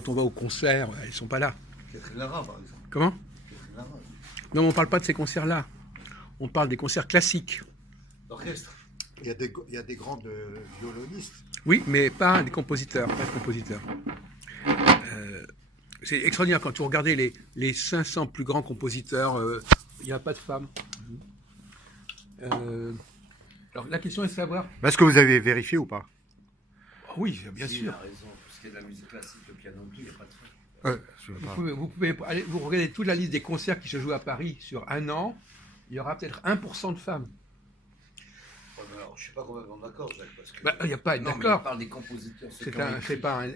quand on va au concert, elles ne sont pas là. Catherine Lara, par exemple. Comment? Catherine Lara. Non, mais on ne parle pas de ces concerts-là. On parle des concerts classiques. L'orchestre. Il y a des grands violonistes. Oui, mais pas des compositeurs. Pas de compositeurs. C'est extraordinaire quand vous regardez les 500 plus grands compositeurs, il n'y a pas de femmes. Alors la question est de savoir. Est-ce que vous avez vérifié ou pas? Oui, bien Si, sûr. il a raison. Pour ce qui est de la musique classique, le piano, tout, il n'y a pas de femme. Vous pouvez aller, vous regardez toute la liste des concerts qui se jouent à Paris sur un an, il y aura peut-être 1% de femmes. Ouais, mais alors, je ne suis pas complètement d'accord, Jacques, parce que... Bah, il n'y a pas à être Non, mais on d'accord. parle des compositeurs. Il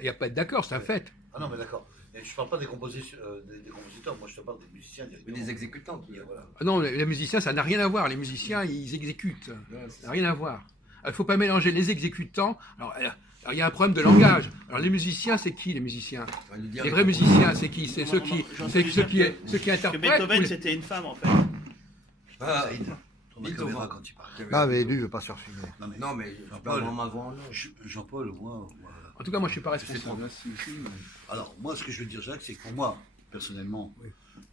n'y a pas à être d'accord, c'est un fait. Ah non, mais d'accord. Mais je ne parle pas des compositeurs, moi je te parle des musiciens Mais directement. des exécutants, tout. Voilà. Ah non, les musiciens, ça n'a rien à voir. Les musiciens, ils exécutent. Ça n'a rien à voir. Il ne faut pas mélanger les exécutants. Alors, il y a un problème de langage. Alors, les musiciens, c'est qui les musiciens? Les vrais musiciens, c'est qui? C'est ceux qui Que interprètent. Beethoven, c'était une femme, en fait. Ah, Saïd, tourne la Beethoven. caméra quand il parle. Ah, mais lui, il veut pas se faire filmer. Non, mais Jean-Paul, vraiment avant l'âge. Jean-Paul, moi, En tout cas, moi, je ne suis pas responsable. alors, moi, ce que je veux dire, Jacques, c'est que pour moi, personnellement,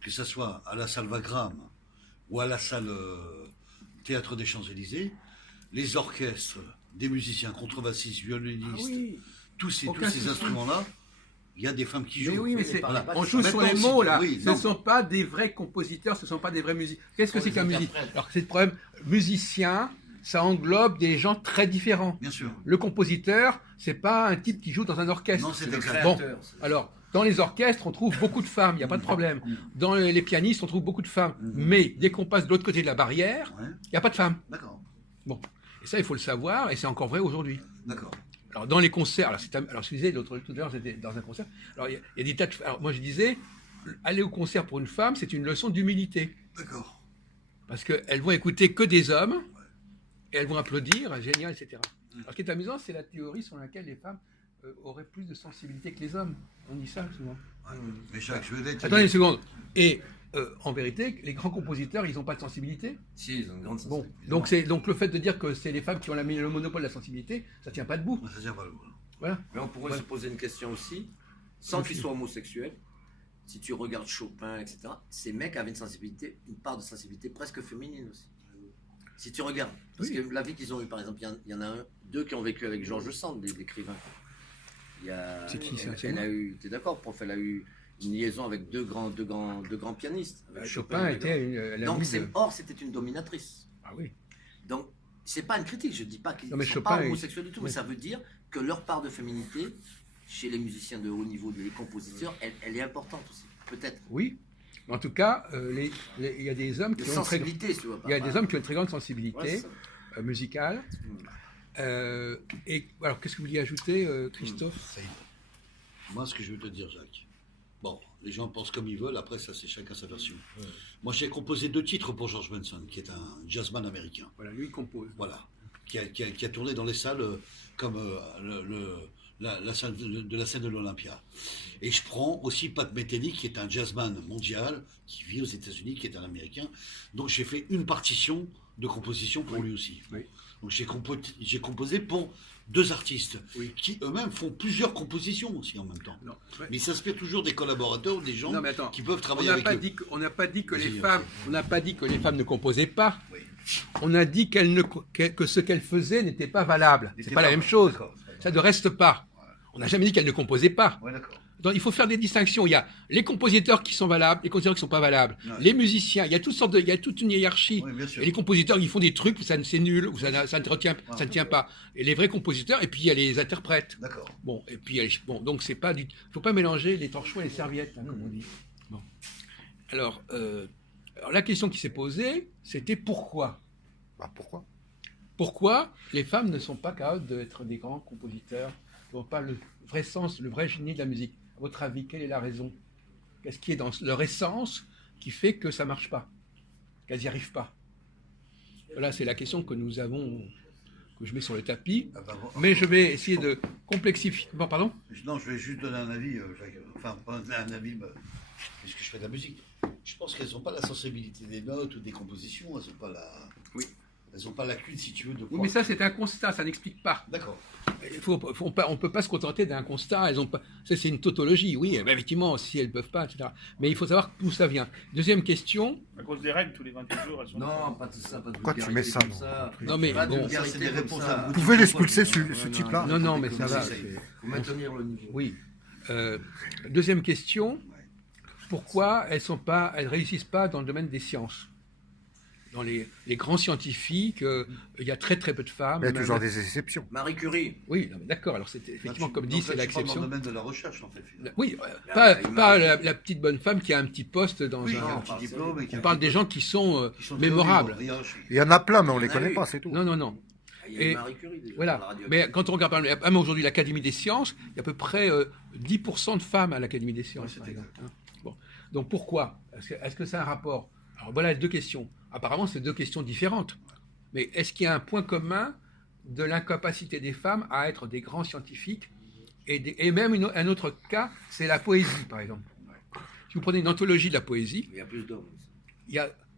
que ce soit à la salle Wagram ou à la salle Théâtre des Champs-Élysées, les orchestres, des musiciens, contrebassistes, violonistes, tous ces instruments-là, il y a des femmes qui jouent. Mais oui, mais Voilà. on joue sur les Maintenant, mots, là. oui, Ce non. ne sont pas des vrais compositeurs, ce ne sont pas des vrais musiciens. Qu'est-ce que Oh, c'est les qu'un musicien? interprètes. Alors, c'est le problème. Musicien, ça englobe des gens très différents. Bien sûr. Le compositeur, c'est pas un type qui joue dans un orchestre. Non, c'est le exact. Bon, créateur. alors, dans les orchestres, on trouve beaucoup de femmes, il n'y a pas de problème. Dans les pianistes, on trouve beaucoup de femmes. Mais dès qu'on passe de l'autre côté de la barrière, Ouais, il n'y a pas de femmes. d'accord. Et ça, il faut le savoir, et c'est encore vrai aujourd'hui. D'accord. Alors, dans les concerts, alors, je disais, tout à l'heure, j'étais dans un concert. Alors, il y a des tas de. Alors, moi, je disais, aller au concert pour une femme, c'est une leçon d'humilité. D'accord. Parce qu'elles vont écouter que des hommes, et elles vont applaudir, génial, etc. Alors, ce qui est amusant, c'est la théorie selon laquelle les femmes auraient plus de sensibilité que les hommes. On dit ça souvent. Ouais. Mais Jacques, je veux dire... Attendez une seconde. Et en vérité, les grands compositeurs, ils n'ont pas de sensibilité. Si, ils ont une grande Bon, sensibilité. donc le fait de dire que c'est les femmes qui ont le monopole de la sensibilité, ça tient pas debout. Ça tient pas le bout. Voilà. Mais on pourrait Ouais. se poser une question aussi, sans qu'ils soient homosexuels. Si tu regardes Chopin, etc., ces mecs avaient une part de sensibilité presque féminine aussi. Si tu regardes, parce Oui. que la vie qu'ils ont eue, par exemple, il y en a deux qui ont vécu avec Georges Sand, l'écrivain. C'est qui, ça? C'est Elle moi a eu, t'es d'accord, prof, elle a eu une liaison avec deux grands pianistes. Avec Chopin et était une. Donc, c'était une dominatrice. Ah oui. Donc, c'est pas une critique, je dis pas qu'ils Non, ne mais sont Chopin pas est- homosexuels du tout, mais oui. ça veut dire que leur part de féminité, chez les musiciens de haut niveau, les compositeurs, elle est importante aussi, peut-être. Oui. En tout cas, il y a des hommes De qui ont une très, sensibilité, tu vois. il y a des hommes qui ont une très grande sensibilité Ouais, c'est ça. musicale. Et alors, qu'est-ce que vous vouliez ajouter, Christophe? Saïd. Moi, ce que je veux te dire, Jacques, bon, les gens pensent comme ils veulent, après, ça, c'est chacun sa version. Moi, j'ai composé 2 titres pour George Benson, qui est un jazzman américain. Voilà, lui, il compose. Voilà. Qui a tourné dans les salles comme la salle de la scène de l'Olympia. Et je prends aussi Pat Metheny, qui est un jazzman mondial, qui vit aux États-Unis, qui est un Américain. Donc, j'ai fait une partition de composition pour lui aussi. Oui. Donc, j'ai composé pour 2 artistes, Oui. qui eux-mêmes font plusieurs compositions aussi en même temps. Non, ouais. Mais ils s'inspirent toujours des collaborateurs ou des gens Non, mais attends, qui peuvent on travailler n'a avec pas eux. dit on n'a pas dit que les Vas-y, femmes, on n'a pas dit que les femmes ne composaient pas. Oui. On a dit que ce qu'elles faisaient n'était pas valable. C'est N'était pas la pas- même chose. d'accord, c'est pas Ça ne reste pas. On n'a jamais dit qu'elles ne composaient pas. Ouais, d'accord. Donc, il faut faire des distinctions. Il y a les compositeurs qui sont valables, les compositeurs qui ne sont pas valables. Ouais. Les musiciens, il y a il y a toute une hiérarchie. Oui, bien sûr. Et les compositeurs, ils font des trucs, c'est nul, ou ça ne tient pas. Et les vrais compositeurs, et puis il y a les interprètes. D'accord. Bon, et puis donc c'est pas faut pas mélanger les torchons et les serviettes, hein, comme on dit. Bon. Alors la question qui s'est posée, c'était pourquoi? Bah, pourquoi? Pourquoi les femmes ne sont pas capables d'être des grands compositeurs, n'ont pas le vrai sens, le vrai génie de la musique? À votre avis, quelle est la raison? Qu'est-ce qui est dans leur essence qui fait que ça marche pas, qu'elles n'y arrivent pas? Voilà, c'est la question que nous avons, que je mets sur le tapis. Ah bah, bon. Mais je vais essayer de complexifier. Bon, pardon? Non, je vais juste donner un avis, Jacques. Enfin, pas un avis, puisque je fais de la musique. Je pense qu'elles n'ont pas la sensibilité des notes ou des compositions. Elles n'ont pas la. Oui. Elles n'ont pas la cuite, si tu veux, de Oui, quoi. mais ça, c'est un constat, ça n'explique pas. D'accord. On ne peut pas se contenter d'un constat. Elles ont pas, ça, c'est une tautologie, oui, effectivement, si elles ne peuvent pas, etc. Mais il faut savoir d'où ça vient. Deuxième question. À cause des règles, tous les 28 jours, elles sont. Non, pas tout ça, pas de Pourquoi tu vulgarité mets ça comme dans ça. ton truc Non, mais Pas de bon, Ça, c'est des vulgarité comme réponses ça. à Vous pouvez l'expulser, ce type-là. Non, mais ça va. c'est- Faut maintenir le niveau. Oui. Deuxième question. Pourquoi elles réussissent pas dans le domaine des sciences? Dans les grands scientifiques, il y a très très peu de femmes. Il y a même- toujours des exceptions. Marie Curie. Oui, non, mais d'accord. Alors c'est effectivement, comme dit, c'est Dans l'exception. le domaine de la recherche, en fait. finalement. Oui, Là, pas la petite bonne femme qui a un petit poste dans Oui, un. qui a un on petit parle diplôme. et qui a On un parle petit des gens qui sont qui sont mémorables. très brillants, Il y en a plein, mais on les Ah connaît oui. pas, c'est tout. Non, non, non. Il y a Et eu Marie Curie déjà. Voilà. dans la radio. Mais quand on regarde par exemple, même aujourd'hui l'Académie des sciences, il y a à peu près 10% de femmes à l'Académie des sciences. Ouais, c'est par exemple, exact. hein. Bon. Donc pourquoi? Est-ce que c'est un rapport? Alors voilà les deux questions. Apparemment, c'est deux questions différentes. Mais est-ce qu'il y a un point commun de l'incapacité des femmes à être des grands scientifiques et même un autre cas, c'est la poésie, par exemple. Si vous prenez une anthologie de la poésie, Il y a plus d'hommes.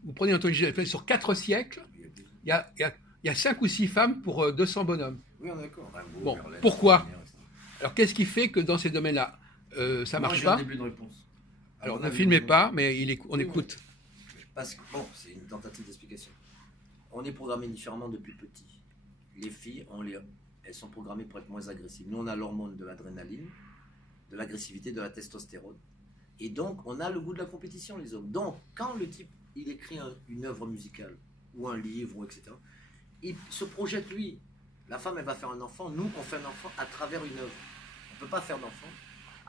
vous prenez une anthologie de la poésie sur 4 siècles, il y a 5 ou 6 femmes pour 200 bonhommes. Oui, on est d'accord. Bon, pourquoi? Alors qu'est-ce qui fait que dans ces domaines-là, ça Moi, marche j'ai un pas? début de réponse. Alors On ne a filmez vu- pas, mais on écoute. Parce que, bon, c'est une tentative d'explication. On est programmé différemment depuis petit. Les filles, elles sont programmées pour être moins agressives. Nous, on a l'hormone de l'adrénaline, de l'agressivité, de la testostérone. Et donc, on a le goût de la compétition, les hommes. Donc, quand le type, il écrit une œuvre musicale, ou un livre, ou etc., il se projette, lui. La femme, elle va faire un enfant. Nous, on fait un enfant à travers une œuvre. On ne peut pas faire d'enfant,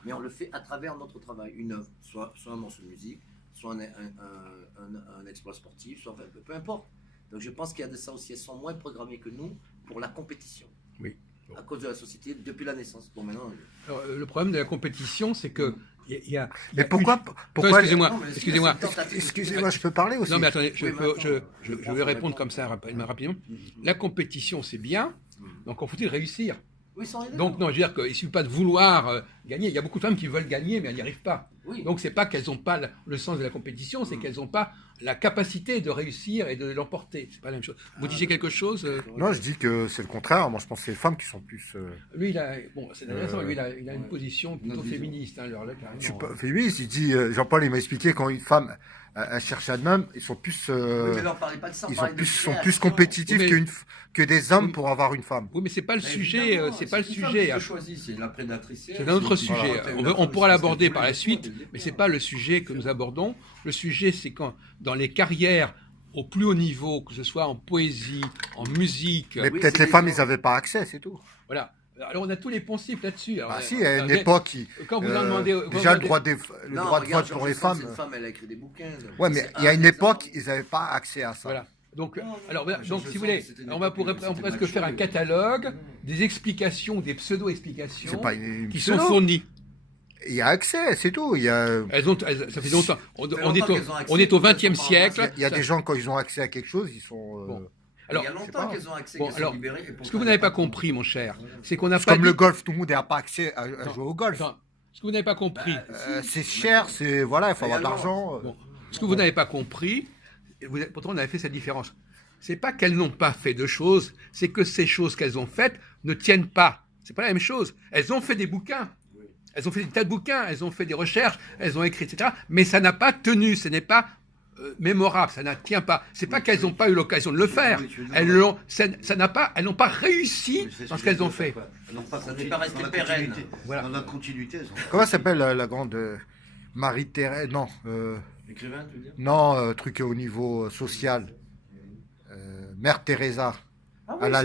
mais on le fait à travers notre travail. Une œuvre, soit un morceau de musique, soit un exploit sportif, soit peu importe. Donc je pense qu'il y a de ça aussi. Elles sont moins programmées que nous pour la compétition. Oui. Bon. À cause de la société depuis la naissance. Bon, maintenant. Alors, le problème de la compétition, c'est que il y a Mais une- pourquoi Attends, excusez-moi, Non, mais excusez-moi. c'est une tentative. Excusez-moi, je peux parler aussi. Non, mais attendez, je Oui, mais attends, je vais répondre comme ça rapidement. La compétition, c'est bien, donc on faut réussir. Oui, sans aider. Donc, non, je veux dire qu'il ne suffit pas de vouloir gagner. Il y a beaucoup de femmes qui veulent gagner, mais elles n'y arrivent pas. Oui. Donc, c'est pas qu'elles n'ont pas le sens de la compétition, c'est qu'elles n'ont pas la capacité de réussir et de l'emporter. C'est pas la même chose. Vous disiez quelque chose Non, je dis que c'est le contraire. Moi, je pense que c'est les femmes qui sont plus. Lui, c'est intéressant, lui, il a une position plutôt féministe. Hein, alors là, carrément. Je suis pas féministe. Il dit, Jean-Paul, il m'a expliqué quand une femme elle cherche un homme, ils sont plus. Oui, mais là, on parlait pas de ça. on Ils parlait de sont plus création. compétitifs Oui, mais- que des hommes Oui. pour avoir une femme. Oui, mais c'est pas le Mais sujet. évidemment, C'est pas le une femme sujet. qui te choisit, c'est la prédatrice. C'est un autre sujet. On pourra l'aborder par la suite, mais mais c'est pas le sujet que nous abordons. Le sujet, c'est quand dans les carrières au plus haut niveau, que ce soit en poésie, en musique, Mais oui, peut-être c'est les femmes, des ils n'avaient pas accès, c'est tout. voilà. Alors on a tous les poncifs là-dessus. Alors, Ah si, à une regardez, époque, quand vous en demandez, déjà le droit, le Non, droit de regarde, vote pour George les Sand, femmes. c'est une femme, elle a écrit des bouquins. Ouais, mais il y a une époque, ils n'avaient pas accès à ça. Voilà. Donc, Non, non, alors, non, donc George si vous Sand, voulez, c'était une on va époque où presque c'était faire un macho. catalogue des explications, des pseudo-explications C'est pas une qui sont pseudo. fournies. Il y a accès, c'est tout. Il y a, Ça fait longtemps. On Ça fait est longtemps au, qu'elles ont accès, on est au qu'elles 20e sont pas siècle. il y a des gens, quand ils ont accès à quelque chose, ils sont. Bon. Alors, Alors, il y a je sais longtemps pas. qu'elles ont accès, Bon, qu'elles alors, sont libérées. et Ce pourtant, que vous elles n'avez pas n'ont compris, mon cher, c'est qu'on n'a C'est pas comme le dit- golf, tout le monde n'a pas accès à Non. jouer au golf. Attends, ce que vous n'avez pas compris, C'est cher, c'est voilà, il faut Et avoir de alors l'argent. bon, ce que vous n'avez pas compris, et pourtant on avait fait cette différence. C'est pas qu'elles n'ont pas fait de choses, c'est que ces choses qu'elles ont faites ne tiennent pas. C'est pas la même chose. Elles ont fait des bouquins. Elles ont fait des tas de bouquins, elles ont fait des recherches, elles ont écrit, etc. Mais ça n'a pas tenu, ce n'est pas mémorable, ça ne tient pas. C'est pas qu'elles n'ont pas eu l'occasion de le faire. Elles n'ont pas réussi dans ce qu'elles ont fait. Ça n'est pas resté pérenne. Voilà. Dans la continuité, elles ont- Comment s'appelle la grande Marie-Thérèse? Non, Écrivain, tu veux dire non, truc au niveau social. Mère Teresa. Elle a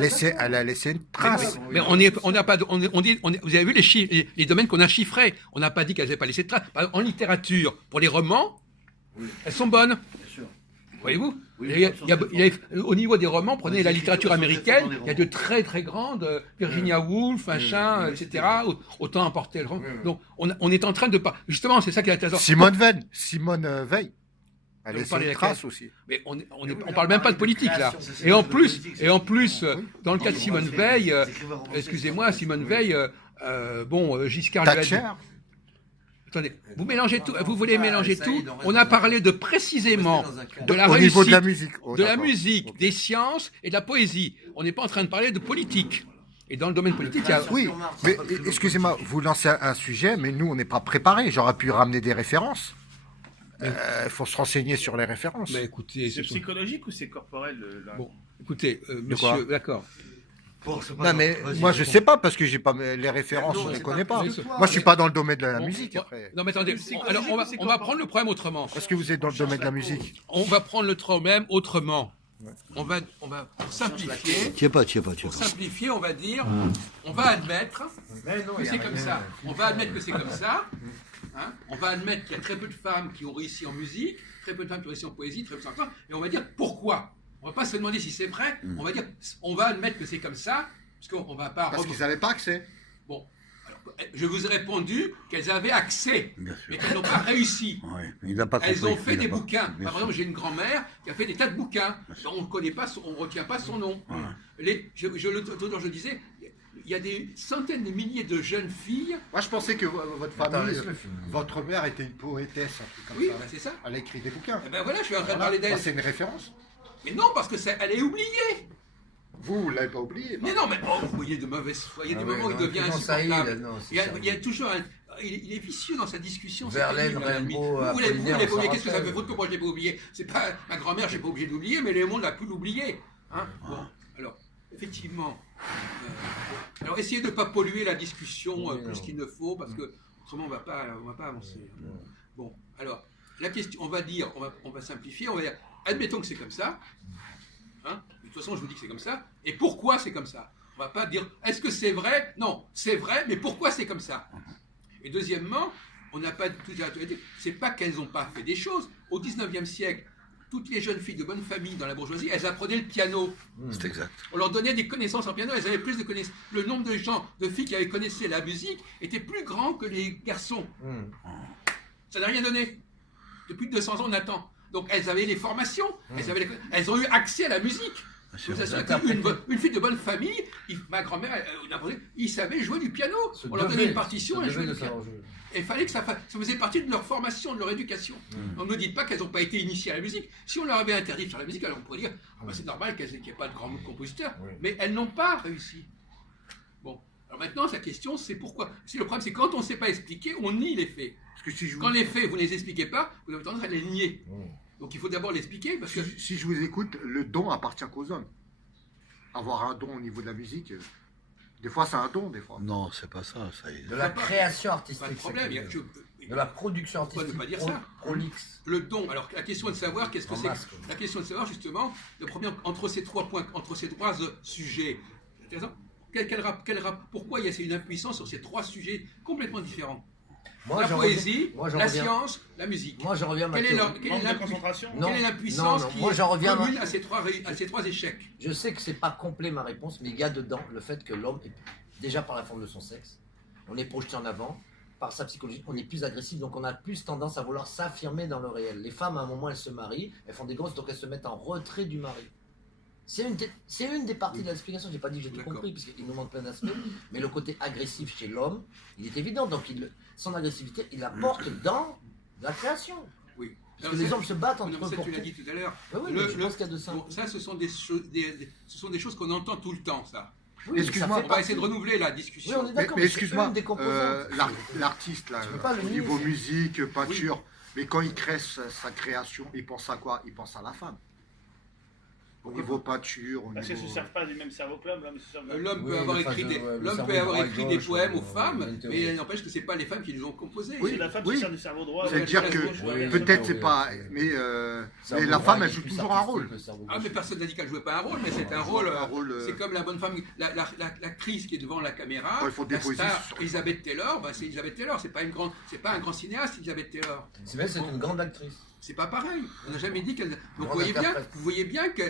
laissé une trace. Mais on n'a pas, vous avez vu les chiffres, les domaines qu'on a chiffrés. On n'a pas dit qu'elles n'avaient pas laissé de traces. Par exemple, en littérature, pour les romans, Oui. elles sont bonnes. Bien sûr. Voyez-vous Oui, au niveau des romans, prenez Les la écritures littérature sont très américaine, fortes dans les il y a de romans. très très grandes, Virginia Woolf, machin, etc. Autant importer le roman. Donc on est en train de pas. Justement, c'est ça qui est intéressant. Simone Veil. Elle a Vous laissé parlez une laquelle trace aussi. Mais on oui, parle même pas de politique là. c'est Et en de plus, politique, dans le cas de Simone Veil, excusez-moi, Simone Veil, Giscard lui a dit. Thatcher. Attendez, vous mélangez tout, vous voulez mélanger ça y est, tout. donc, On a parlé de précisément Restez dans un cadre. de la Au niveau de la réussite, musique. Oh, de la d'accord. musique, Ok. des sciences et de la poésie. On n'est pas en train de parler de politique. Et dans le domaine politique, il y a... Oui, mais excusez-moi, vous lancez un sujet, mais nous, on n'est pas préparés. J'aurais pu ramener des références. Il faut se renseigner sur les références. Mais écoutez, C'est psychologique ou c'est corporel là Bon, écoutez, quoi monsieur, d'accord. Bon, c'est pas Non, grave. mais Vas-y, moi, je réponds. sais pas parce que j'ai pas les références, Non, on les c'est connaît pas pas. plus que toi, Moi, je suis mais- pas dans le domaine de la Bon, musique. bon, Après, Non, mais attendez, alors on va prendre le problème autrement. parce que vous êtes dans le domaine de la musique. On va prendre le problème autrement. On va pour simplifier. Tiens pas. Pour simplifier, on va dire, on va admettre que c'est comme ça. On va admettre que c'est comme ça. Hein. On va admettre qu'il y a très peu de femmes qui ont réussi en musique, très peu de femmes qui ont réussi en poésie, très peu de femmes, et on va dire pourquoi. On va pas se demander si c'est vrai. On va dire, on va admettre que c'est comme ça, parce qu'on va pas. Parce qu'ils n'avaient pas accès. Bon, alors, je vous ai répondu qu'elles avaient accès, Bien sûr. mais qu'elles n'ont pas réussi. Ouais, il n'a pas compris. Elles ont fait il a des pas- bouquins. bien Par sûr. exemple, j'ai une grand-mère qui a fait des tas de bouquins. dont on ne connaît pas, on retient pas son nom. Je disais, il y a des centaines de milliers de jeunes filles. Moi, je pensais que votre famille, votre mère était une poétesse, un truc comme Oui, ça. bah, c'est ça. Elle a écrit des bouquins. Eh ben voilà, je suis en train de Voilà. parler Bah, d'elle. c'est une référence. Mais non, parce que elle est oubliée. Vous l'avez pas oublié. Mais non, mais vous voyez de mauvaise foi. Il y a des moments où il devient insupportable. Il est toujours il est vicieux dans sa discussion. c'est Verlaine, terrible, à la limite. Rimbaud, Vous l'avez Apollinaire, pas oublié. on Qu'est-ce que s'en ça fait rappelle. faute que moi je l'ai pas oublié? C'est pas ma grand-mère, j'ai pas obligé d'oublier, mais le monde n'a pu l'oublier. Hein. Bon, alors, effectivement. Alors, essayez de ne pas polluer la discussion plus qu'il ne faut, parce que autrement on va pas avancer. Bon, alors, la question, on va simplifier, on va dire, admettons que c'est comme ça. Hein, de toute façon, je vous dis que c'est comme ça. Et pourquoi c'est comme ça? On va pas dire, est-ce que c'est vrai? Non, c'est vrai, mais pourquoi c'est comme ça? Et deuxièmement, on n'a pas tout à dire, c'est pas qu'elles n'ont pas fait des choses. Au 19e siècle, toutes les jeunes filles de bonne famille dans la bourgeoisie, elles apprenaient le piano. C'est exact. On leur donnait des connaissances en piano, elles avaient plus de connaissances. Le nombre de gens, de filles qui avaient connaissé la musique était plus grand que les garçons. Ça n'a rien donné. Depuis 200 ans, on attend. Donc elles avaient les formations, elles ont eu accès à la musique. Je vous assure qu'une fille de bonne famille, ma grand-mère, il savait jouer du piano. On leur donnait une partition et jouer du piano. Et il fallait que ça faisait partie de leur formation, de leur éducation. Donc ne dites pas qu'elles n'ont pas été initiées à la musique. Si on leur avait interdit de faire la musique, alors on pourrait dire c'est normal qu'il n'y ait pas de grands compositeurs. Mais elles n'ont pas réussi. Bon, alors maintenant, la question, c'est pourquoi. Si le problème, c'est quand on ne sait pas expliquer, on nie les faits. Parce que si je vous, Quand les faits, vous ne les expliquez pas, vous avez tendance à les nier. Donc il faut d'abord l'expliquer, parce que... si je vous écoute, le don appartient qu'aux hommes. Avoir un don au niveau de la musique, des fois c'est un don, des fois. Non, c'est pas ça. Ça y est. De la création artistique. Pas de problème. De la production Pourquoi artistique. ne pas dire ça? Prolixe. Le don, alors la question est de savoir qu'est-ce que En c'est. masque. La question est de savoir justement, le premier, entre ces trois points, entre ces trois sujets, pourquoi il y a une impuissance sur ces trois sujets complètement différents? Moi, La j'en poésie, reviens- moi, j'en la reviens- science, la musique. Moi, j'en reviens Quelle est maintenant. leur- Manque de concentration. Non. Quelle est l'impuissance non, qui moi, est j'en reviens commune à ces trois échecs? Je sais que c'est pas complet ma réponse, mais il y a dedans le fait que l'homme, est, déjà par la forme de son sexe, on est projeté en avant, par sa psychologie, on est plus agressif, donc on a plus tendance à vouloir s'affirmer dans le réel. Les femmes, à un moment, elles se marient, elles font des gosses, donc elles se mettent en retrait du mari. C'est une des parties de l'explication, j'ai pas dit que j'ai tout D'accord. compris, puisqu'il nous manque plein d'aspects, mais le côté agressif chez l'homme, il est évident, donc son agressivité, il la porte dans la création. Oui. Parce que les hommes se battent entre Non, mais eux ça, pour tu l'as tout. dit tout à l'heure. Oui, oui, Le- mais je le- pense qu'il y a de ça. Bon, ça, ce sont des choses qu'on entend tout le temps, ça. Oui, mais ça Excuse-moi, fait On va partie. essayer de renouveler la Oui, discussion. on est d'accord, Mais mais c'est excuse-moi, une des composantes. l'artiste, là, peux pas le au nier, niveau c'est- musique, peinture, mais quand il crée sa création, il pense à quoi? Il pense à la femme. Au niveau peinture, au Parce qu'elles ne se niveau... servent pas du même cerveau que l'homme. L'homme se sert de- L'homme Oui, peut avoir le écrit phase des, de- ouais, le l'homme cerveau peut avoir droit écrit et des gauche, poèmes aux une femmes, théorie. mais n'empêche que c'est pas les femmes qui les ont composés. Oui. C'est la femme oui. qui sert du cerveau droit. C'est-à-dire que Oui, peut-être oui, c'est oui, pas... oui. Mais la femme, elle joue toujours un rôle. Ah, mais personne n'a dit qu'elle jouait pas un rôle, mais c'est un rôle. C'est comme la bonne femme, l'actrice qui est devant la caméra. Quand ils font des La poésies star, sur- Elisabeth Taylor, bah, c'est Elisabeth Taylor, c'est pas un grand cinéaste, Elisabeth Taylor. C'est une grande actrice. C'est pas pareil. On n'a jamais dit qu'elle. Donc Grande interprète. vous voyez bien que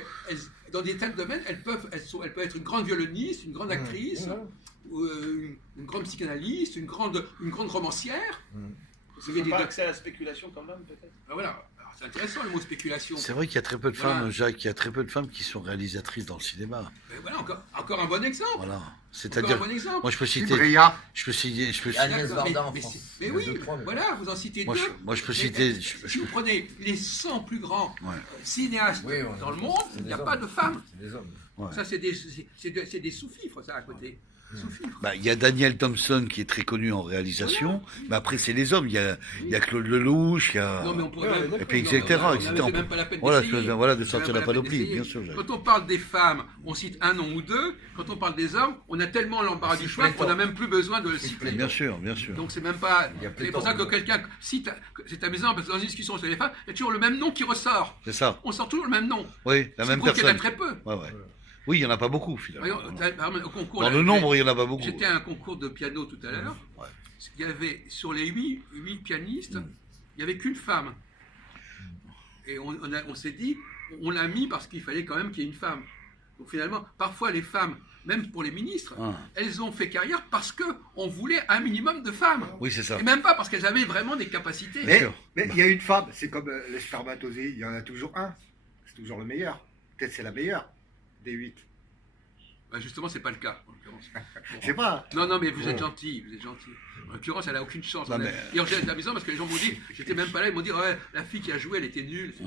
dans des tas de domaines, elles peuvent être une grande violoniste, une grande actrice, ou, une grande psychanalyste, une grande romancière. Vous Ils avez n'ont des- pas accès à la spéculation comme l'homme, peut-être. Ah, voilà. Alors, c'est intéressant le mot spéculation. C'est vrai qu'il y a très peu de Voilà. femmes, Jacques, il y a très peu de femmes qui sont réalisatrices dans le cinéma. Mais voilà, encore un bon exemple. Voilà. Encore un C'est-à-dire, bon exemple. moi je peux Si citer, Bréa, je peux citer, Agnès D'accord, Varda en mais France. mais Il y en a oui, deux, trois, mais- voilà, vous en citez moi, deux. moi, je peux Mais, citer, si vous prenez les 100 plus grands Ouais. cinéastes Oui, on- dans le monde, c'est il n'y a des pas hommes. de femmes. C'est des hommes. Ouais. Ça, c'est des sous-fifres, ça, à côté. sous-fifre. Bah, il y a Daniel Thompson qui est très connu en réalisation, mais après c'est les hommes. Il y a Claude Lelouch, il y a... Non, mais on pourrait même. Et puis, non, etc., mais on- etc. C'est même pas la peine Voilà, d'essayer. voilà, de C'est sortir même la pas peine panoplie, d'essayer. bien sûr. Jacques. Quand on parle des femmes, on cite un nom ou deux. Quand on parle des hommes, on a tellement l'embarras du choix qu'on n'a même plus besoin de le citer. Bien sûr, bien sûr. Donc c'est même pas. Il y a C'est pléthore pour ça que de- quelqu'un cite. C'est amusant parce que dans une discussion sur les femmes, il y a toujours le même nom qui ressort. C'est ça. On sort toujours le même nom. Oui, la C'est même prouve qu'il y en a personne. très peu. Ouais, ouais. Oui, il n'y en a pas beaucoup, finalement. Voyons, par exemple, au concours, Dans là, le nombre, il n'y en a pas beaucoup. j'étais à un concours de piano tout à l'heure. Ouais. Il y avait sur les 8 pianistes, il n'y avait qu'une femme. Et on s'est dit, on l'a mis parce qu'il fallait quand même qu'il y ait une femme. Donc finalement, parfois les femmes, même pour les ministres, Ah. elles ont fait carrière parce qu'on voulait un minimum de femmes. Oui, c'est ça. Et même pas parce qu'elles avaient vraiment des capacités. Mais sûr. mais il y a une femme, c'est comme les spermatozoïdes, il y en a toujours un. C'est toujours le meilleur. Peut-être c'est la meilleure des 8. Bah, justement, c'est pas le cas. En l'occurrence. Je sais pas. Non, non, mais vous êtes gentil, vous êtes gentil. En l'occurrence, elle a aucune chance. Non, mais- Et j'ai la maison parce que les gens m'ont dit, j'étais même pas là, ils m'ont dit, ouais, la fille qui a joué, elle était nulle. etc.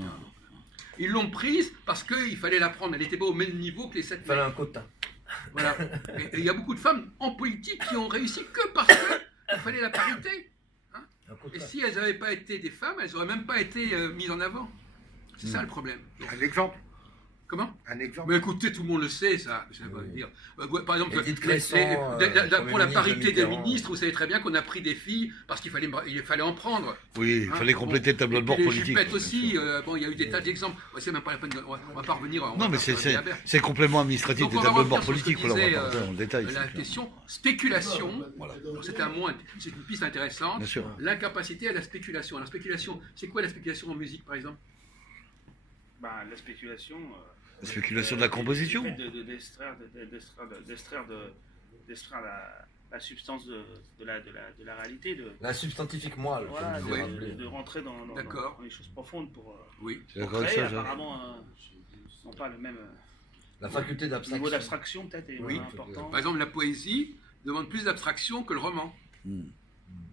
Ils l'ont prise parce qu'il fallait la prendre. Elle n'était pas au même niveau que les 7 Il fallait un quota. Voilà. Et il y a beaucoup de femmes en politique qui ont réussi que parce qu'il fallait la parité. Un quota. Et si elles n'avaient pas été des femmes, elles n'auraient même pas été mises en avant. C'est ça le problème. Un exemple. Comment? Un exemple. Mais écoutez, tout le monde le sait, ça. Je sais pas dire. Par exemple, Edith Cresson, pour la Premier parité ministre des de Mitterrand. ministres, vous savez très bien qu'on a pris des filles parce qu'il fallait en prendre. Oui, il Hein, fallait compléter le tableau de bord Et puis politique. Les jupettes bien aussi, sûr. bon, il y a eu des tas d'exemples. Ouais, c'est même pas la peine on va pas revenir. on Non, va mais pas faire c'est un débat. c'est complément administratif Donc, des on va tableaux de bord revenir sur ce politiques. que Faut leur disait, rentrer dans le détail. La c'est clair. question spéculation, Voilà. alors, c'est une piste intéressante. Bien sûr. L'incapacité à la spéculation. La spéculation, c'est quoi la spéculation en musique par exemple? Bah, la spéculation. La spéculation de la composition. le fait d'extraire la substance de la réalité, La substantifique moelle. voilà, comme oui. disait Rabelais. de rentrer dans D'accord. les choses profondes pour Oui. C'est d'accord avec créer. ça, Jacques. Apparemment, non pas le même La faculté d'abstraction. niveau d'abstraction peut-être est Oui. important. Par exemple, la poésie demande plus d'abstraction que le roman.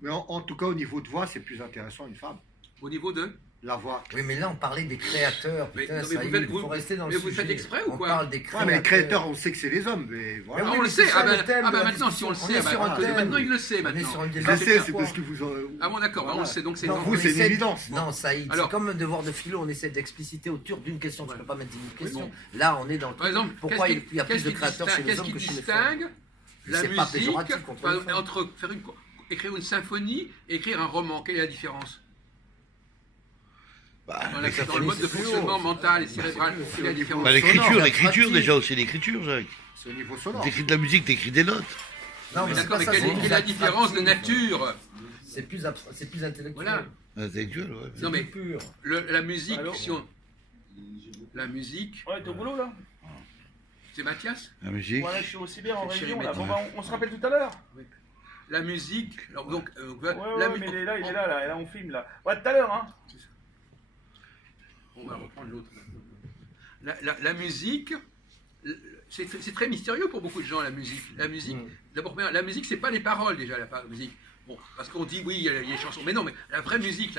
Mais en tout cas, au niveau de voix, c'est plus intéressant une femme. Au niveau de. La voix. Oui, mais là, on parlait des créateurs. Mais- Putain, non, mais ça vous y faites- est, il faut vous- rester dans mais le vous sujet. faites exprès ou On quoi? parle des Ouais, créateurs. mais les créateurs, on sait que c'est les hommes. Mais voilà. Ah, oui, on mais le c'est sait. ça, Ah ben, le thème de la maintenant, si on le discussion. sait, On est sur un thème. maintenant il le sait On est maintenant. sur une Je débat. sais, c'est parce que vous. Ah bon, d'accord, bah, on le sait, donc c'est Non, non. vous, on c'est une essaie- évidence. Non, Saïd, Alors- c'est comme un devoir de philo, on essaie d'expliciter autour d'une question. Tu Ouais. peux pas mettre 10 000 Oui, questions. bon. Là, on est dans le Par exemple, pourquoi qu'est-ce il y a plus de créateurs chez les qu'est-ce hommes qui que chez les femmes? distingue la C'est pas musique péjoratif contre par les exemple, femmes. entre écrire une symphonie et écrire un roman? Quelle est la différence? Bah, Dans, mais ça, dans le mode de c'est plus fonctionnement haut, mental et cérébral, quelle est la différence? bah, l'écriture, sonore, l'écriture abstractif. déjà aussi, l'écriture, Jacques. C'est au niveau sonore. T'écris de la musique, t'écris des notes. Non, Mais mais c'est d'accord, pas mais ça, quelle c'est est plus la différence de abstractif. nature? C'est plus intellectuel. Voilà. Intellectuel, ouais. C'est Non, mais- plus pur. La musique, Allô si on... La musique, Ouais, t'es au boulot là? c'est Mathias? La musique. Ouais, je suis aussi bien en C'est réunion là. Chéri Bon, bah, on se rappelle tout à l'heure. La musique, alors, donc, Ouais, la ouais, mu- mais il est là, et là on filme là. Ouais, tout à l'heure, hein. On va reprendre l'autre. La musique, c'est très mystérieux pour beaucoup de gens, la musique. La musique, d'abord, la musique, c'est pas les paroles déjà, la musique. Bon, parce qu'on dit, oui, il y a les chansons. Mais non, mais la vraie musique,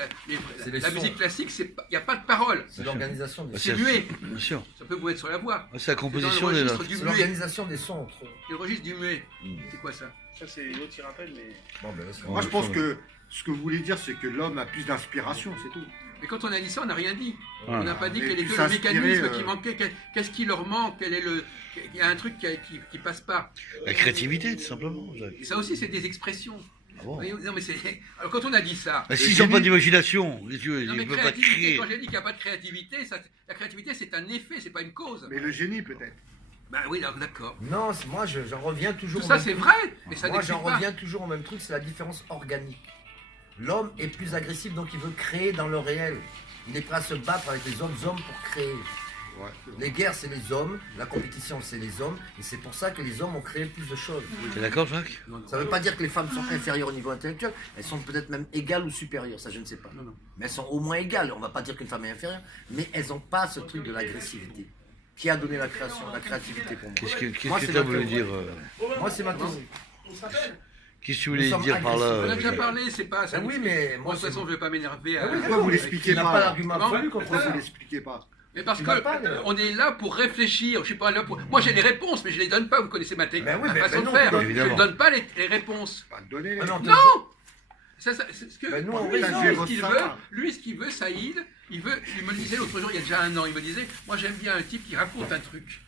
C'est les la sons. musique classique, il n'y a pas de paroles. C'est l'organisation des Bah, C'est c'est- muet. Bien sûr. Ça peut vous être sur la voix. Ah, c'est la C'est composition dans le des registre notes. du C'est muet. l'organisation des sons entre eux. C'est le registre du muet. Mm. C'est quoi ça? Ça, c'est l'autre qui rappelle, mais. Bon, ben, c'est- Moi, je pense que ce que vous voulez dire, c'est que l'homme a plus d'inspiration, c'est tout. Mais quand on a dit ça, on n'a rien dit. Ah. On n'a pas dit Mais quel est plus que le s'inspirer, mécanisme qui manquait, qu'est-ce qui leur manque, quel est le. Il y a un truc qui passe pas. La créativité, tout simplement, Jacques. Et ça aussi, c'est des expressions. Ah bon. Oui, non, mais c'est. Alors quand on a dit ça. Bah, s'ils n'ont pas d'imagination, qu'est-ce que tu veux, Non, ils mais ne peuvent pas créativité, créer. quand j'ai dit qu'il n'y a pas de créativité, la créativité c'est un effet, c'est pas une cause. Mais le génie, peut-être. Ben oui, d'accord. Non, moi, j'en reviens toujours. Tout au ça même c'est truc. vrai, mais ça Moi, n'explique j'en pas. reviens toujours au même truc, c'est la différence organique. L'homme est plus agressif, donc il veut créer dans le réel. Il est prêt à se battre avec les autres hommes pour créer. Ouais. Les guerres, c'est les hommes, la compétition, c'est les hommes, et c'est pour ça que les hommes ont créé plus de choses. T'es d'accord, Jacques? Ça ne veut pas dire que les femmes sont inférieures au niveau intellectuel, elles sont peut-être même égales ou supérieures, ça je ne sais pas. Non, non. Mais elles sont au moins égales, on ne va pas dire qu'une femme est inférieure, mais elles n'ont pas ce truc de l'agressivité. Qui a donné la création, la créativité pour moi Qu'est-ce que Moi, tu c'est as ma voulu théorie. dire Moi, c'est ma théorie. On s'appelle. Qu'est-ce que tu voulais Nous dire sommes par On là en a déjà Jacques? parlé, c'est pas. Ça Ben oui, nous- mais Moi, moi, de toute façon, je vais pas m'énerver. Ah oui, Pourquoi vous l'expliquez il n'a pas pas l'argument Comment absolu Pourquoi contre vous ça. l'expliquez pas Mais parce Tu que vas pas, on est là pour réfléchir. Je suis pas là pour. Moi, j'ai les réponses, mais je les donne pas. Vous connaissez ma technique, Ben oui, ma ben façon de non, faire. non, Je évidemment. ne donne pas les réponses. Pas donner. Ah non, C'est ce que Ben nous, on lui, raisonne. lui, ce qu'il veut, lui, ce qu'il veut, Saïd, il me le disait l'autre jour, il y a déjà un an, il me disait, moi j'aime bien un type qui raconte un truc.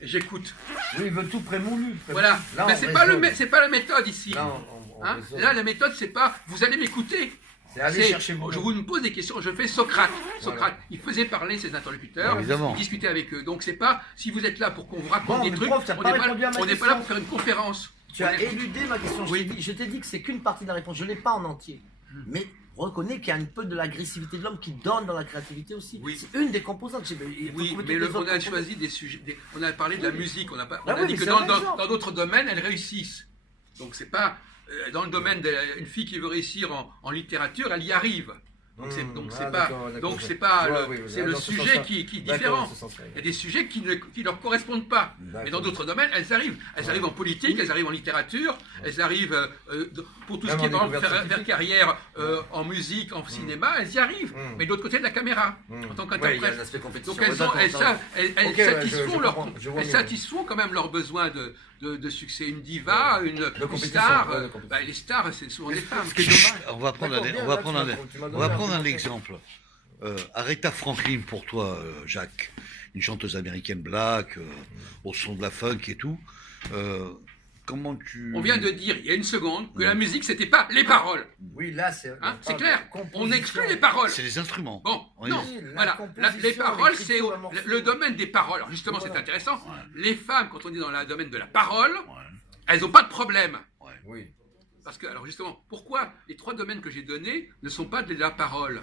Et j'écoute. Lui, il veut tout prémolu. Voilà. Là, Mais on c'est pas raisonne. c'est pas la méthode ici. Là, on Hein raisonne. Là, la méthode, c'est pas, vous allez m'écouter. C'est aller chercher vous. Je vous me pose des questions. Je fais Socrate. Socrate, il faisait parler ses interlocuteurs, Évidemment. il discutait avec eux. Donc c'est pas, si vous êtes là pour qu'on vous raconte Bon, des mais trucs, prof, t'as on pas n'est répondu à ma pas là question. pour faire une conférence. Tu as éludé ma question. Oui. Je t'ai dit que c'est qu'une partie de la réponse. Je ne l'ai pas en entier. Mais reconnais qu'il y a un peu de l'agressivité de l'homme qui donne dans la créativité aussi. Oui. C'est une des composantes. Il faut Oui, trouver mais toutes les on autres a composantes. choisi des sujets. On a parlé de la musique. On a, pas, on Ah a oui, dit mais que c'est dans un exemple. dans d'autres domaines, elles réussissent. Donc c'est pas dans le domaine d'une fille qui veut réussir en littérature, elle y arrive. Donc c'est pas c'est le sujet qui est différent. Il y a des sujets qui leur correspondent pas. Mais dans d'autres domaines, elles arrivent. Elles arrivent en politique, elles arrivent en littérature, elles arrivent pour tout ce Même qui est en par exemple, découverte faire scientifique. carrière en musique, en cinéma, elles y arrivent. Mais de l'autre côté de la caméra, en tant Ouais, il y a un qu'interprète. aspect compétition. Donc elles Ok, ouais, satisfont je leur- comprends, je vois elles mieux. satisfont quand même leurs besoins de succès. Une diva, une compétition, star. ouais, de compétition. Les stars, c'est souvent des femmes. Chut, on va prendre D'accord, un, bien, on va là, prendre tu un, m'as- tu m'as on donné va un prendre un peu exemple. Aretha Franklin pour toi, Jacques, une chanteuse américaine black, au son de la funk et tout. Comment tu... On vient de dire il y a une seconde que la musique, c'était pas les paroles. Oui, là, c'est. Hein, c'est on parle clair. de composition. On exclut les paroles. C'est les instruments. Bon, Oui. non, Oui, la voilà. composition, Les paroles, c'est l'écriture, la morceau. le domaine des paroles. Alors justement, Voilà. c'est intéressant. Les femmes, quand on est dans le domaine de la parole, Ouais. elles n'ont pas de problème. Oui. Parce que, alors justement, pourquoi les trois domaines que j'ai donnés ne sont pas de la parole?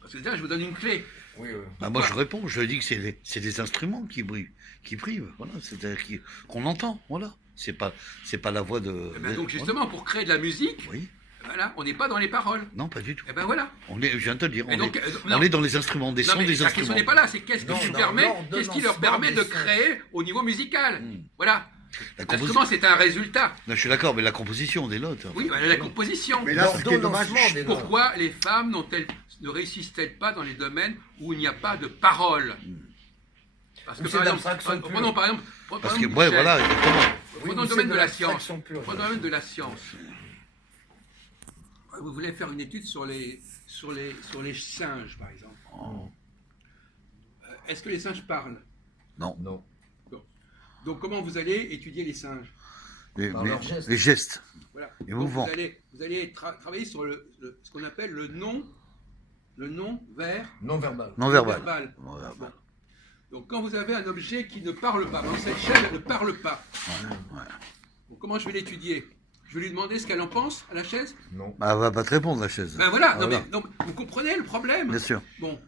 Parce que déjà, je vous donne une clé. Oui, Bah, moi, je réponds. Je dis que c'est les instruments qui brillent, qui privent. Voilà, c'est-à-dire qu'on entend. Voilà. C'est pas la voix de. Eh ben, donc justement, pour créer de la musique, Oui. voilà, on n'est pas dans les paroles. Non, pas du tout. Et ben voilà. Je viens de te le dire. Et donc, On est dans les instruments, des non, sons, mais des la question instruments. n'est pas là, c'est qu'est-ce Non, qui dans permet, l'ordonnancement qu'est-ce qui leur permet des de sons. créer au niveau musical. Voilà. La L'instrument, c'est un résultat. Non, je suis d'accord, mais la composition des notes. Oui, voilà, la composition. Mais là, ce qui est dommage, L'ordonnancement des notes. Pourquoi les femmes ne réussissent-elles pas dans les domaines où il n'y a pas de parole? Parce Ou c'est de l'abstraction pure. prenons par exemple, Parce que, ouais, voilà, exactement. prenons le domaine de la science. Prenons le domaine de la science. Vous voulez faire une étude sur les singes, par exemple. Est-ce que les singes parlent? Non. Non. Donc comment vous allez étudier les singes? Par leurs gestes. Les gestes. Voilà. Et Donc, mouvements. vous allez travailler sur ce qu'on appelle le non vers Non verbal. Non verbal. verbal. Non verbal. Donc quand vous avez un objet qui ne parle pas, dans cette chaise, elle ne parle pas. Donc, comment je vais l'étudier? Je vais lui demander ce qu'elle en pense à la chaise? Non. Ah, elle va pas te répondre, la chaise. Ben voilà, non, Voilà. mais, non, vous comprenez le problème? Bien sûr. Bon,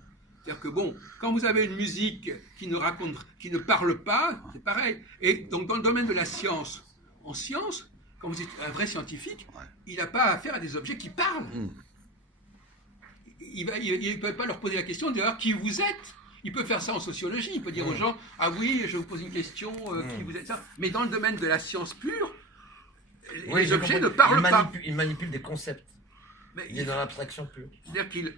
c'est-à-dire que bon, quand vous avez une musique qui ne parle pas, c'est pareil. Et donc dans le domaine de la science, en science, quand vous êtes un vrai scientifique, il n'a pas affaire à des objets qui parlent. Il ne peut pas leur poser la question de savoir qui vous êtes. Il peut faire ça en sociologie, il peut dire aux gens, ah oui, je vous pose une question, qui vous êtes ça. Mais dans le domaine de la science pure, les objets ne parlent pas. Il manipule des concepts. Mais Il est dans l'abstraction pure. c'est-à-dire qu'il.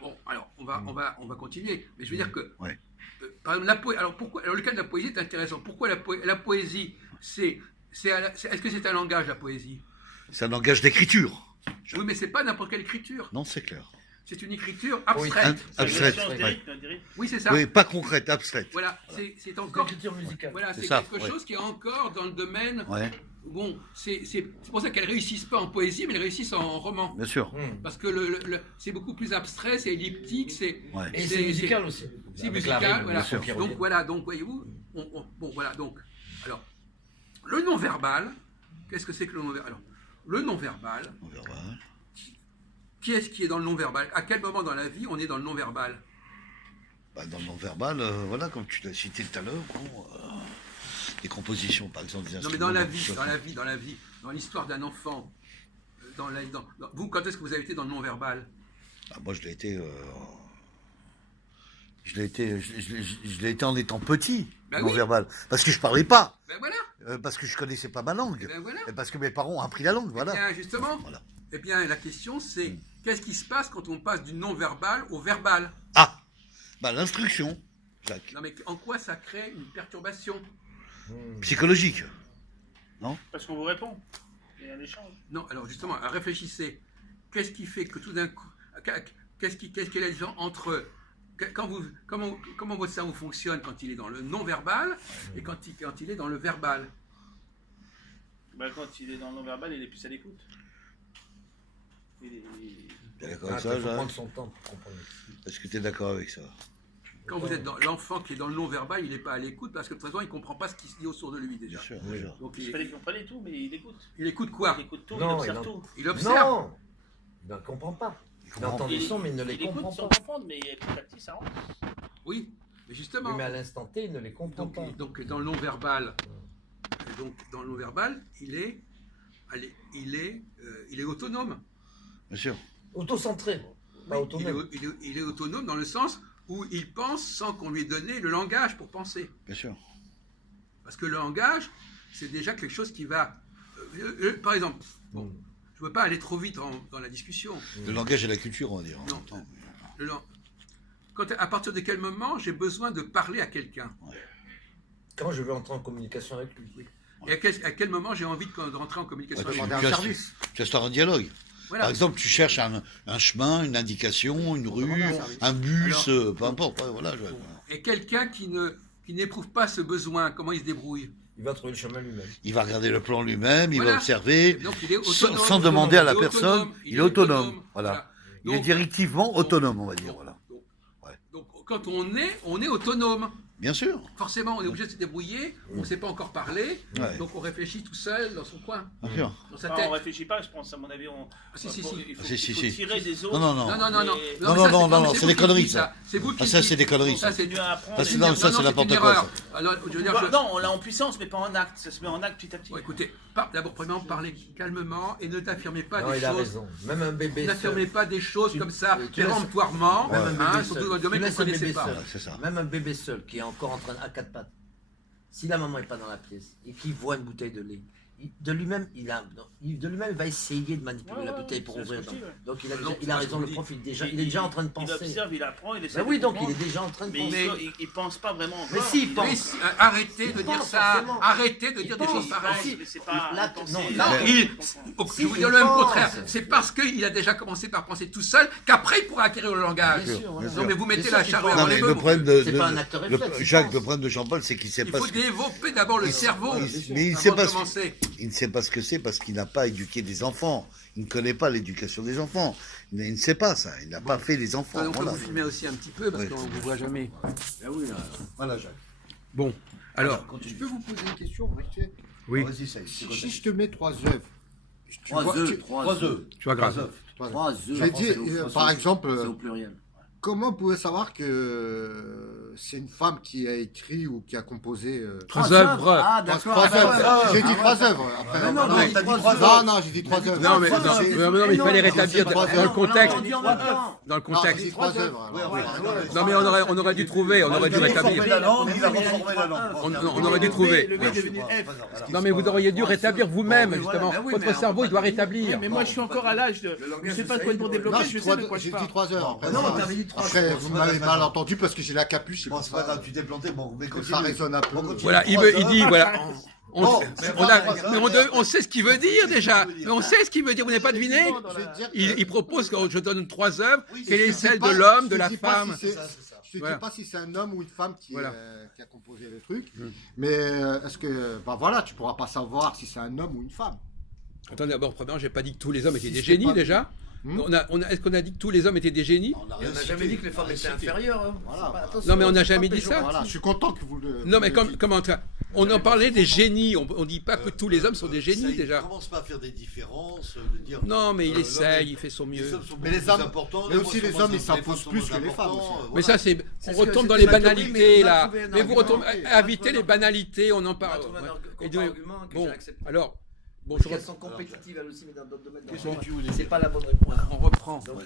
Bon, alors on va continuer, mais je veux dire que. Ouais. Par exemple, alors le cas de la poésie est intéressant. Pourquoi la poésie, est-ce que c'est un langage, la poésie? C'est un langage d'écriture. Oui, mais c'est pas n'importe quelle écriture. Non, c'est clair. C'est une écriture abstraite. Abstraite. Science Ouais. dérive. Oui, c'est ça. Oui, pas concrète, abstraite. Voilà, c'est C'est encore. l'écriture musicale. Voilà, C'est c'est ça, quelque ouais. chose qui est encore dans le domaine. Ouais, Bon, c'est pour ça qu'elles réussissent pas en poésie, mais elles réussissent en roman. bien sûr. Parce que c'est beaucoup plus abstrait, c'est elliptique, c'est. Ouais. Et c'est musical aussi. C'est Avec la musical, rime, voilà. bien sûr. Donc voilà, donc voyez-vous, bon voilà, donc, alors, le non-verbal, qu'est-ce que c'est que le non-verbal? Alors, le non-verbal, On verra. qui est-ce qui est dans le non-verbal? À quel moment dans la vie on est dans le non-verbal? Bah, dans le non-verbal, voilà, comme tu l'as cité tout à l'heure, bon, les compositions, par exemple, des Non mais instruments. dans la vie, dans l'histoire d'un enfant, vous, quand est-ce que vous avez été dans le non-verbal? Ah, moi, je l'ai été. Je l'ai été en étant petit, Ben oui. non-verbal. Parce que je parlais pas. Ben voilà, Parce que je connaissais pas ma langue. ben voilà. Et parce que mes parents ont appris la langue, Eh voilà. bien, justement, Voilà. eh bien, la question c'est, qu'est-ce qui se passe quand on passe du non-verbal au verbal? Ah Bah, l'instruction, Jacques. Non, mais en quoi ça crée une perturbation? Psychologique. Parce qu'on vous répond. Il y a un échange. Non, alors justement, réfléchissez. Qu'est-ce qui fait que tout d'un coup, quelle est la différence entre comment votre cerveau fonctionne quand il est dans le non-verbal et quand il est dans le verbal? Bah, quand il est dans le non-verbal, il est plus à l'écoute. T'es d'accord Ah, avec il ça, faut prendre Jacques? son temps pour comprendre. Est-ce que tu es d'accord avec ça? Quand vous êtes dans l'enfant qui est dans le non-verbal, il n'est pas à l'écoute parce que de toute façon, il ne comprend pas ce qui se dit autour de lui déjà. Bien sûr, Oui. bien sûr. Donc Il fallait qu'il comprenne tout, mais il écoute. il écoute quoi? Il écoute tout, Non, il observe il tout. Il observe. Non, il ne comprend pas. Il entend des sons, mais il ne les écoute comprend sans pas. comprendre, mais petit à petit, ça rentre. Oui, mais justement. Oui, mais à l'instant T, il ne les comprend pas. Donc dans le non-verbal, il est autonome. Bien sûr. Auto-centré, pas Oui, autonome. il est autonome dans le sens où il pense sans qu'on lui ait donné le langage pour penser. Bien sûr. Parce que le langage, c'est déjà quelque chose qui va... par exemple, bon, je ne veux pas aller trop vite dans la discussion. Le langage et la culture, on va dire. en Non. même temps. À partir de quel moment j'ai besoin de parler à quelqu'un? Quand je veux entrer en communication avec lui. Et à quel moment j'ai envie de rentrer en communication Ouais, avec tu lui? as- tu installes un dialogue. Voilà. Par exemple, tu cherches un chemin, une indication, une rue, un bus, peu importe. Ouais, voilà, Et quelqu'un qui n'éprouve pas ce besoin, comment il se débrouille? Il va trouver le chemin lui-même. Il va regarder le plan lui-même, il Voilà. va observer, Donc, il est sans, autonome, sans demander à la il est personne. autonome, Il est autonome. Voilà. Voilà. Il est Donc- directement autonome, on va dire. Voilà. Donc, quand on est autonome. Bien sûr. Forcément, on est obligé de se débrouiller, on ne sait pas encore parler, Ouais. donc on réfléchit tout seul dans son coin, Bien sûr. dans sa Non, tête. on réfléchit pas, je pense, à mon avis. Si. Il faut, Si, il faut si. tirer des autres. Non, non, non. Non, mais- Non, mais non, ça, non, non, c'est c'est vous des qui conneries, dites ça. C'est vous qui Ah, ça, dites. c'est des conneries, ça. Ça, c'est Continuer à apprendre. Ça, c'est et- dans- ça, non, c'est une n'importe quoi, erreur. ça. Alors, je veux dire, Non, on l'a en puissance, mais pas en acte. Ça se met en acte petit à petit. Bon, écoutez, d'abord, premièrement, parlez calmement et ne t'affirmez pas Non, des il a choses. raison. Même un bébé N'affirmez seul. pas des choses Tu- comme ça, tu laisses- péremptoirement, Même un bébé surtout seul. dans le domaine Tu que vous ne laisses un connaissez bébé pas. seul. Voilà, c'est ça. Même un bébé seul qui est encore en train à quatre pattes. Si la maman n'est pas dans la pièce et qu'il voit une bouteille de lait, de lui-même, il va essayer de manipuler Ouais, la ouais, bouteille ouais, pour c'est ouvrir. ce que je dis, ouais. Donc il Non, a c'est pas ce raison, que le je prof, il est Il déjà en train de Il penser. observe, il apprend, il essaie Ben oui, de donc il comprendre, est déjà en train de mais penser. il pense pas vraiment Mais encore. si, il pense. Mais arrêtez de Il dire pense, ça, forcément. arrêtez de Il dire des pense, choses Il pareilles. pense, mais c'est pas Là, penser. non, Non, là, je Si, vous dire il le même pense. contraire. C'est parce qu'il a déjà commencé par penser tout seul qu'après il pourra acquérir le langage. Bien sûr, voilà. Non, mais vous mettez Bien la sûr charrue qu'il avant Non, les mais bœufs. le mon problème vieux. de, C'est pas un acte réflexe, il Jacques, pense. le problème de Jean-Paul, c'est qu'il sait Il pas faut ce développer d'abord le cerveau mais il avant sait de pas ce commencer. il ne sait pas ce que c'est parce qu'il n'a pas éduqué des enfants. Il ne connaît pas l'éducation des enfants. Il ne sait pas ça. Il n'a pas fait les enfants. On peut Voilà. vous filmer aussi un petit peu parce Oui. qu'on ne vous voit jamais. Voilà, Jacques. Bon, alors, Je peux vous poser une question, Richard? oui, Vas-y, ça y est. Si je te mets 3 œufs, tu vois, Trois œufs. tu vois grave. trois œufs. œufs. Je vais dire, par exemple, C'est au pluriel. comment vous pouvez savoir que c'est une femme qui a écrit ou qui a composé 3 œuvres. Ah, trois œuvres. J'ai dit 3 œuvres. Après, non, non, t'as dit non, trois non, j'ai dit 3 œuvres. Non, mais, non, mais il fallait rétablir trois dans le œuvres. contexte. On dit en même temps. Dans le Non, j'ai contexte. dit 3 œuvres. Non, mais on aurait dû trouver, on aurait dû rétablir. la langue, il a reformé la langue. On aurait dû trouver. Le V est devenu F. Non, mais vous auriez dû rétablir vous-même, justement. Ben oui, Votre mais cerveau, il doit rétablir. Mais moi, je suis encore à l'âge de. Je sais pas de quoi pour développer, je sais de quoi je J'ai dit parle. 3 heures. Après, Non, t'avais dit 3 après vous m'avez mal entendu parce que j'ai la capuche. Bon, c'est pas grave, tu t'es planté, bon, mais continue. Ça résonne un peu. On continue. Voilà, il dit, voilà. Bon, On sait ce qu'il veut dire déjà. Mais on sait ce qu'il veut dire. Vous n'avez pas deviné? Je vais te dire que- Il propose que je donne 3 œuvres. Oui, Quelle je est sais celle pas- de l'homme, de je la sais pas femme? si c'est- Ça, c'est ça. Je ne Voilà. sais pas si c'est un homme ou une femme Voilà. qui a composé le truc, mais est-ce que, bah voilà, tu pourras pas savoir si c'est un homme ou une femme. Attendez, d'abord, premièrement, j'ai pas dit que tous les hommes étaient Si des c'était génies pas- déjà. Hmm. Est-ce qu'on a dit que tous les hommes étaient des génies? On a On rien n'a cité. jamais dit que les femmes On a étaient cité. inférieures. hein. Voilà. C'est pas- attention, Non, mais on n'a c'est jamais pas dit ça. péjoratif. Voilà, je suis content que vous le. Non, mais vous le dites. comment on en parlait des génies. On dit pas que tous les hommes sont des Ça y génies est, déjà. Commence pas à faire des différences, de dire. Non, mais il l'homme essaye, est- il fait son les mieux. hommes sont Mais beaucoup les hommes- plus importants, mais les aussi femmes les sont hommes, moins- ils s'imposent sont plus moins que les femmes importants, aussi. Mais ça, C'est on ce que retombe dans c'était les ma théorie, mais banalités on a là. trouvé un Mais vous argument. retombez, On a évitez trouvé les un- banalités, on en On a parle. trouvé un Ouais. Et contre-argument que bon, j'ai accepté. alors, bon, Parce qu'elles sont compétitives elles aussi, mais dans d'autres domaines. Qu'est-ce que tu voulais C'est dire pas la bonne réponse. on reprend. Donc,